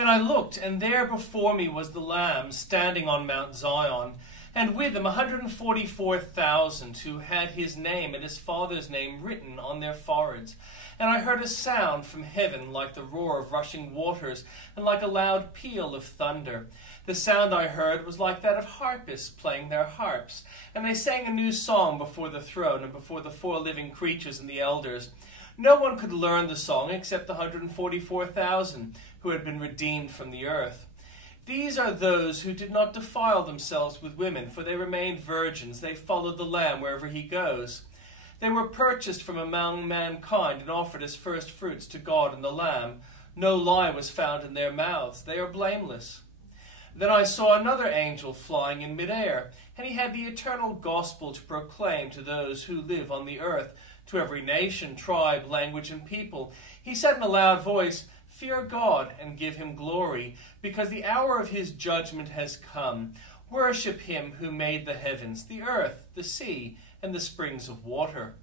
Then I looked, and there before me was the Lamb standing on Mount Zion, and with him 144,000 who had his name and his Father's name written on their foreheads. And I heard a sound from heaven like the roar of rushing waters, and like a loud peal of thunder. The sound I heard was like that of harpists playing their harps, and they sang a new song before the throne and before the four living creatures and the elders. No one could learn the song except the 144,000 who had been redeemed from the earth. These are those who did not defile themselves with women, for they remained virgins. They followed the Lamb wherever he goes. They were purchased from among mankind and offered as first fruits to God and the Lamb. No lie was found in their mouths. They are blameless. Then I saw another angel flying in midair, and he had the eternal gospel to proclaim to those who live on the earth, to every nation, tribe, language, and people. He said in a loud voice, "Fear God and give him glory, because the hour of his judgment has come. Worship him who made the heavens, the earth, the sea, and the springs of water."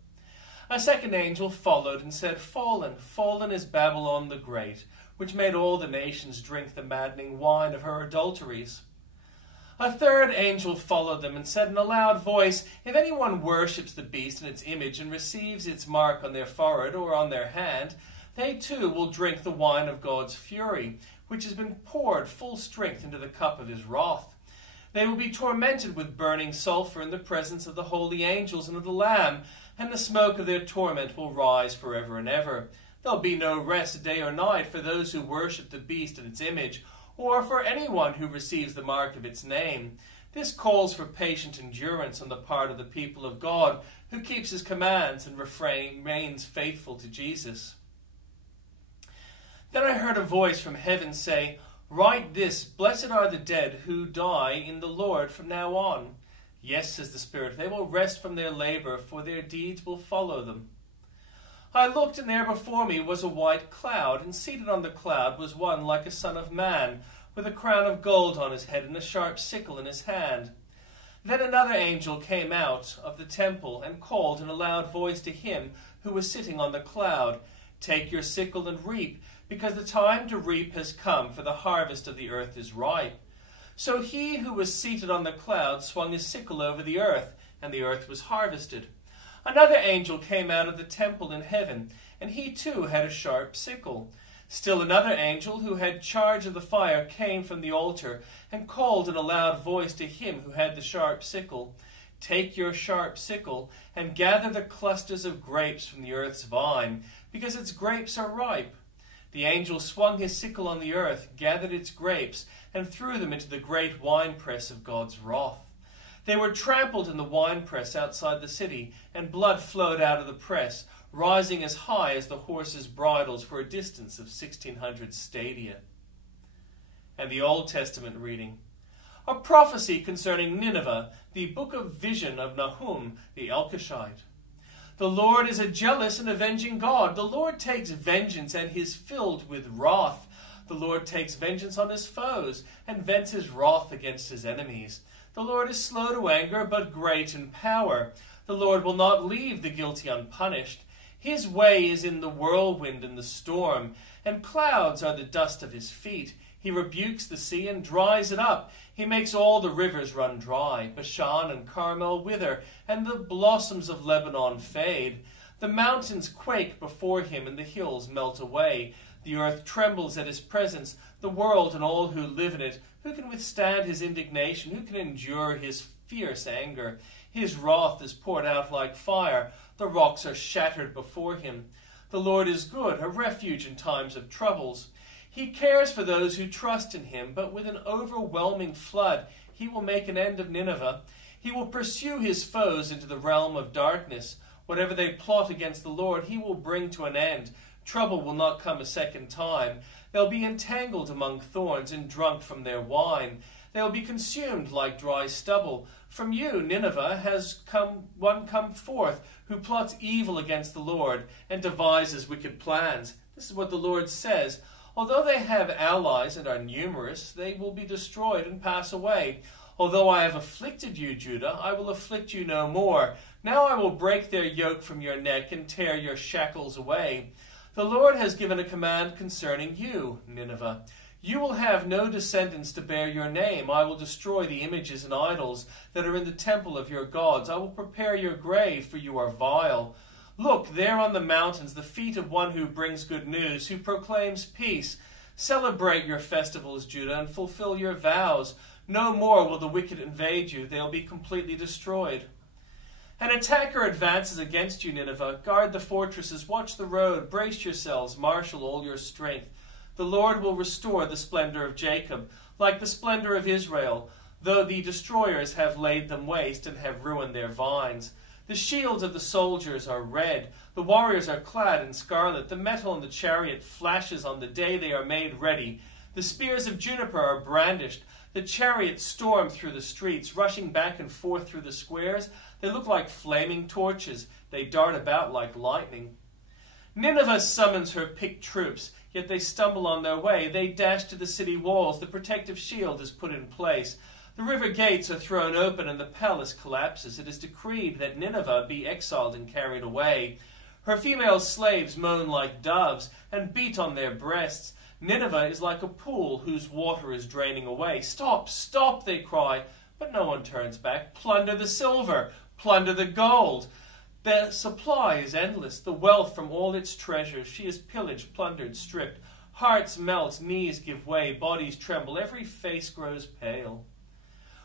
A second angel followed and said, "Fallen, fallen is Babylon the Great, which made all the nations drink the maddening wine of her adulteries." A third angel followed them and said in a loud voice, "If anyone worships the beast and its image and receives its mark on their forehead or on their hand, they too will drink the wine of God's fury, which has been poured full strength into the cup of his wrath. They will be tormented with burning sulfur in the presence of the holy angels and of the Lamb, and the smoke of their torment will rise forever and ever. There'll be no rest day or night for those who worship the beast and its image, or for anyone who receives the mark of its name. This calls for patient endurance on the part of the people of God, who keeps his commands and remains faithful to Jesus." Then I heard a voice from heaven say, "Write this, blessed are the dead who die in the Lord from now on." "Yes," says the Spirit, "they will rest from their labor, for their deeds will follow them." I looked, and there before me was a white cloud, and seated on the cloud was one like a son of man, with a crown of gold on his head and a sharp sickle in his hand. Then another angel came out of the temple and called in a loud voice to him who was sitting on the cloud, "Take your sickle and reap, because the time to reap has come, for the harvest of the earth is ripe." So he who was seated on the cloud swung his sickle over the earth, and the earth was harvested. Another angel came out of the temple in heaven, and he too had a sharp sickle. Still another angel who had charge of the fire came from the altar and called in a loud voice to him who had the sharp sickle, "Take your sharp sickle and gather the clusters of grapes from the earth's vine, because its grapes are ripe." The angel swung his sickle on the earth, gathered its grapes, and threw them into the great winepress of God's wrath. They were trampled in the winepress outside the city, and blood flowed out of the press, rising as high as the horses' bridles for a distance of 1,600 stadia. And the Old Testament reading. A prophecy concerning Nineveh, the book of vision of Nahum the Elkoshite. The Lord is a jealous and avenging God. The Lord takes vengeance and is filled with wrath. The Lord takes vengeance on his foes and vents his wrath against his enemies. The Lord is slow to anger, but great in power. The Lord will not leave the guilty unpunished. His way is in the whirlwind and the storm, and clouds are the dust of his feet. He rebukes the sea and dries it up. He makes all the rivers run dry. Bashan and Carmel wither, and the blossoms of Lebanon fade. The mountains quake before him, and the hills melt away. The earth trembles at his presence, the world and all who live in it. Who can withstand his indignation? Who can endure his fierce anger? His wrath is poured out like fire. The rocks are shattered before him. The Lord is good, a refuge in times of troubles. He cares for those who trust in him, but with an overwhelming flood he will make an end of Nineveh. He will pursue his foes into the realm of darkness. Whatever they plot against the Lord, he will bring to an end. Trouble will not come a second time. They'll be entangled among thorns and drunk from their wine. They'll be consumed like dry stubble. From you, Nineveh, has come forth who plots evil against the Lord and devises wicked plans. This is what the Lord says. Although they have allies and are numerous, they will be destroyed and pass away. Although I have afflicted you, Judah, I will afflict you no more. Now I will break their yoke from your neck and tear your shackles away. The Lord has given a command concerning you, Nineveh. You will have no descendants to bear your name. I will destroy the images and idols that are in the temple of your gods. I will prepare your grave, for you are vile. Look, there on the mountains, the feet of one who brings good news, who proclaims peace. Celebrate your festivals, Judah, and fulfill your vows. No more will the wicked invade you. They'll be completely destroyed. An attacker advances against you, Nineveh. Guard the fortresses, watch the road, brace yourselves, marshal all your strength. The Lord will restore the splendor of Jacob, like the splendor of Israel, though the destroyers have laid them waste and have ruined their vines. The shields of the soldiers are red, the warriors are clad in scarlet, the metal in the chariot flashes on the day they are made ready. The spears of juniper are brandished, the chariots storm through the streets, rushing back and forth through the squares. They look like flaming torches, they dart about like lightning. Nineveh summons her picked troops, yet they stumble on their way. They dash to the city walls, the protective shield is put in place. The river gates are thrown open and the palace collapses. It is decreed that Nineveh be exiled and carried away. Her female slaves moan like doves and beat on their breasts. Nineveh is like a pool whose water is draining away. Stop, stop, they cry, but no one turns back. Plunder the silver, plunder the gold. The supply is endless, the wealth from all its treasures. She is pillaged, plundered, stripped. Hearts melt, knees give way, bodies tremble, every face grows pale.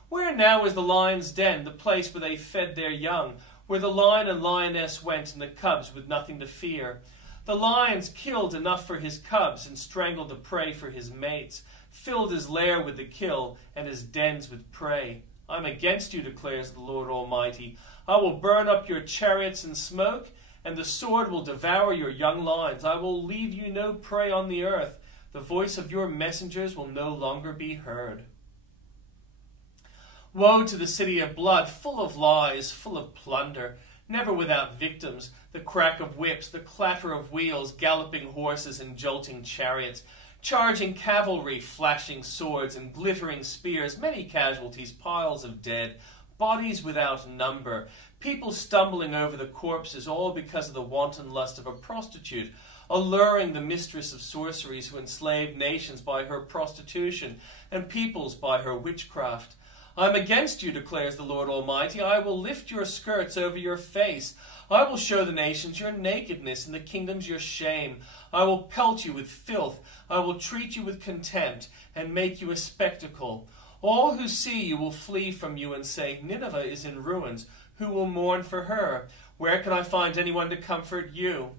Where now is the lion's den, the place where they fed their young, where the lion and lioness went and the cubs with nothing to fear? The lion's killed enough for his cubs and strangled the prey for his mates, filled his lair with the kill and his dens with prey. I'm against you, declares the Lord Almighty. I will burn up your chariots in smoke, and the sword will devour your young lions. I will leave you no prey on the earth. The voice of your messengers will no longer be heard. Woe to the city of blood, full of lies, full of plunder, never without victims, the crack of whips, the clatter of wheels, galloping horses and jolting chariots, charging cavalry, flashing swords and glittering spears, many casualties, piles of dead, bodies without number, people stumbling over the corpses, all because of the wanton lust of a prostitute, alluring the mistress of sorceries who enslaved nations by her prostitution and peoples by her witchcraft. I'm against you, declares the Lord Almighty. I will lift your skirts over your face. I will show the nations your nakedness and the kingdoms your shame. I will pelt you with filth. I will treat you with contempt and make you a spectacle. All who see you will flee from you and say, Nineveh is in ruins. Who will mourn for her? Where can I find anyone to comfort you?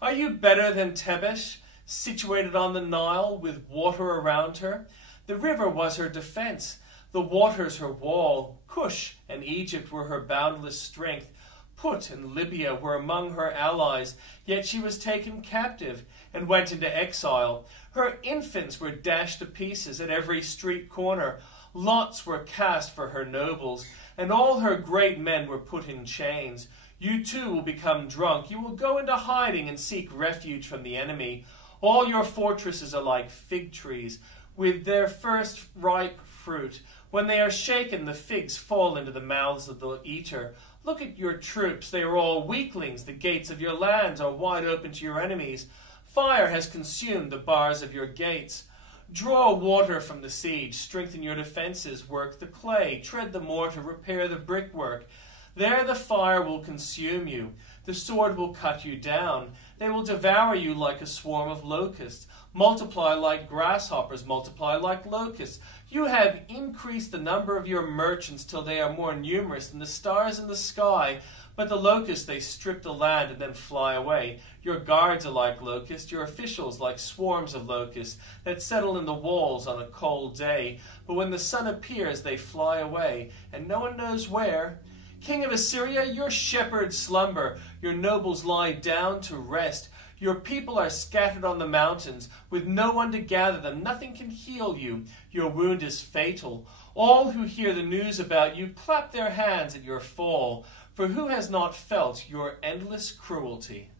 Are you better than Tebesh, situated on the Nile with water around her? The river was her defense. The waters her wall. Cush and Egypt were her boundless strength. Put and Libya were among her allies, yet she was taken captive and went into exile. Her infants were dashed to pieces at every street corner. Lots were cast for her nobles, and all her great men were put in chains. You too will become drunk. You will go into hiding and seek refuge from the enemy. All your fortresses are like fig trees, with their first ripe fruit. When they are shaken, the figs fall into the mouths of the eater. Look at your troops. They are all weaklings. The gates of your lands are wide open to your enemies. Fire has consumed the bars of your gates. Draw water from the siege. Strengthen your defenses. Work the clay. Tread the mortar. Repair the brickwork. There the fire will consume you. The sword will cut you down. They will devour you like a swarm of locusts. Multiply like grasshoppers, multiply like locusts. You have increased the number of your merchants till they are more numerous than the stars in the sky. But the locusts, they strip the land and then fly away. Your guards are like locusts, your officials like swarms of locusts that settle in the walls on a cold day. But when the sun appears, they fly away, and no one knows where. King of Assyria, your shepherds slumber, your nobles lie down to rest. Your people are scattered on the mountains, with no one to gather them. Nothing can heal you. Your wound is fatal. All who hear the news about you clap their hands at your fall, for who has not felt your endless cruelty?